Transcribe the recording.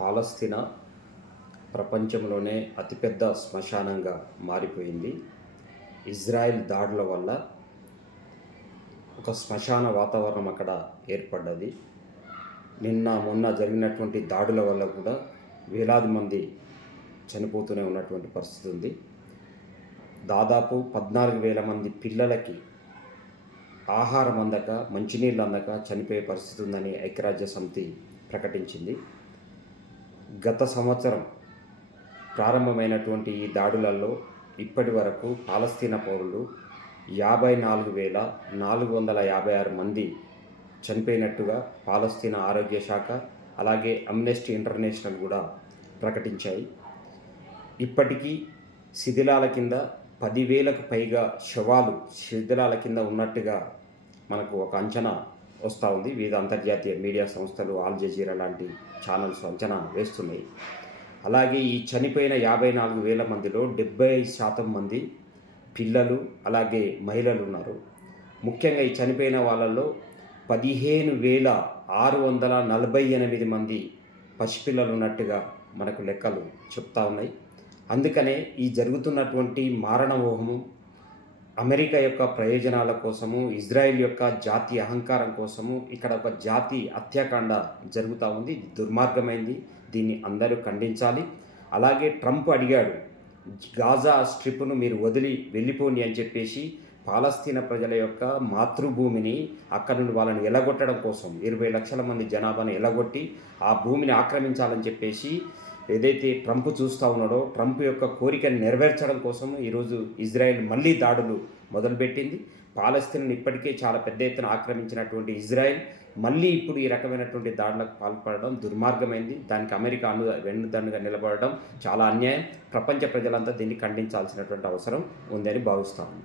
పాలస్తీనా ప్రపంచంలోనే అతిపెద్ద శ్మశానంగా మారిపోయింది. ఇజ్రాయెల్ దాడుల వల్ల ఒక శ్మశాన వాతావరణం అక్కడ ఏర్పడ్డది. నిన్న మొన్న జరిగినటువంటి దాడుల వల్ల కూడా వేలాది మంది చనిపోతూనే ఉన్నటువంటి పరిస్థితి ఉంది. దాదాపు 14,000 మంది పిల్లలకి ఆహారం అందక, మంచినీళ్ళు అందక చనిపోయే పరిస్థితి ఉందని ఐక్యరాజ్య సమితి ప్రకటించింది. గత సంవత్సరం ప్రారంభమైనటువంటి ఈ దాడులలో ఇప్పటి వరకు పాలస్తీనా పౌరులు 54,456 మంది చనిపోయినట్టుగా పాలస్తీనా ఆరోగ్య శాఖ అలాగే అమ్నెస్టీ ఇంటర్నేషనల్ కూడా ప్రకటించాయి. ఇప్పటికీ శిథిలాల కింద 10,000కు పైగా శవాలు శిథిలాల కింద ఉన్నట్టుగా మనకు ఒక అంచనా వస్తూ ఉంది. వివిధ అంతర్జాతీయ మీడియా సంస్థలు, ఆల్ జజీరా లాంటి ఛానల్స్ అంచనా వేస్తున్నాయి. అలాగే ఈ చనిపోయిన 54,000 మందిలో 75% మంది పిల్లలు అలాగే మహిళలు ఉన్నారు. ముఖ్యంగా ఈ చనిపోయిన వాళ్ళల్లో 15,648 మంది పసిపిల్లలు ఉన్నట్టుగా మనకు లెక్కలు చెప్తా ఉన్నాయి. అందుకనే ఈ జరుగుతున్నటువంటి మారణమోహము అమెరికా యొక్క ప్రయోజనాల కోసము, ఇజ్రాయెల్ యొక్క జాతీయ అహంకారం కోసము ఇక్కడ ఒక జాతి హత్యాకాండ జరుగుతూ ఉంది. ఇది దుర్మార్గమైంది. దీన్ని అందరూ ఖండించాలి. అలాగే ట్రంప్ అడిగాడు, గాజా స్ట్రిప్ను మీరు వదిలి వెళ్ళిపోండి అని చెప్పేసి పాలస్తీనా ప్రజల యొక్క మాతృభూమిని అక్కడ నుండి వాళ్ళని ఎలగొట్టడం కోసం 20 లక్షల మంది జనాభాను ఎలగొట్టి ఆ భూమిని ఆక్రమించాలని చెప్పేసి ఏదైతే ట్రంప్ చూస్తూ ఉన్నాడో, ట్రంప్ యొక్క కోరికను నెరవేర్చడం కోసం ఈరోజు ఇజ్రాయెల్ మళ్ళీ దాడులు మొదలుపెట్టింది. పాలస్తీనాను ఇప్పటికే చాలా పెద్ద ఎత్తున ఆక్రమించినటువంటి ఇజ్రాయెల్ మళ్ళీ ఇప్పుడు ఈ రకమైనటువంటి దాడులకు పాల్పడడం దుర్మార్గమైంది. దానికి అమెరికా వెన్నుదన్నుగా నిలబడడం చాలా అన్యాయం. ప్రపంచ ప్రజలంతా దీన్ని ఖండించాల్సినటువంటి అవసరం ఉందని భావిస్తాము.